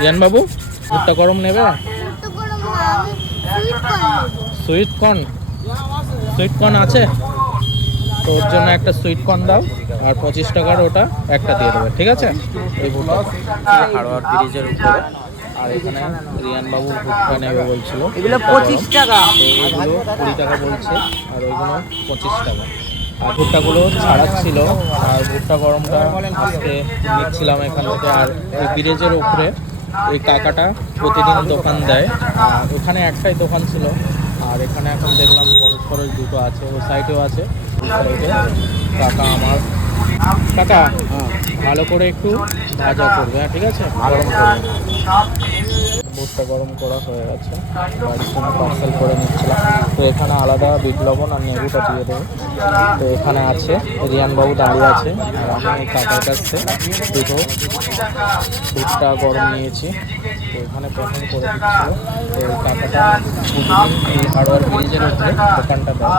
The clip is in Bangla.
রিয়ান বাবু ভুট্টা গরম নেবে? সুইট কর্ন, সুইট কর্ন আছে তো ওর জন্য একটা সুইট কর্ন দাও, আর 25 টাকার ওটা একটা দিয়ে দেবে, ঠিক আছে? এই ভুট্টা হাড়োয়ার ব্রিজের উপরে। আর এখানে রিয়ান বাবু ভুট্টা নেবে বলছিল, এগুলো 25 টাকা, এগুলো 20 টাকা বলছে, আর ওইগুলো 25 টাকা। আর ভুট্টাগুলো ছাড়াচ্ছিল, আর ভুট্টা গরমটা আজকে নিচ্ছিলাম এখান থেকে। আর এই ব্রিজের উপরে এই কাকাটা প্রতিদিন দোকান দেয়, আর ওখানে একটাই দোকান ছিল, আর এখানে এখন দেখলাম পরস্পরের দুটো আছে, ওই সাইডেও আছে, ওই সাইডে। কাকা আমার কাকা ভালো করে একটু ভাজা করবে, হ্যাঁ ঠিক আছে, গরম করবে। ভুট্টা গরম করা হয়ে গেছে, বাড়ির জন্য পার্সেল করে নিচ্ছিলাম। তো এখানে আলাদা বিট লবণ আর নেবুটা দিয়ে দেবো। তো এখানে আছে রিয়ানবাবু দাঁড়িয়ে আছে, আর আমি এই কাকার কাছ থেকে দুটো ভুট্টা গরম নিয়েছি। তো এখানে প্যাকিং করে দিচ্ছিল। তো এই কাকাটা প্রতিদিন এই হাড়োয়ার ব্রিজের উপরে দোকানটা দেয়।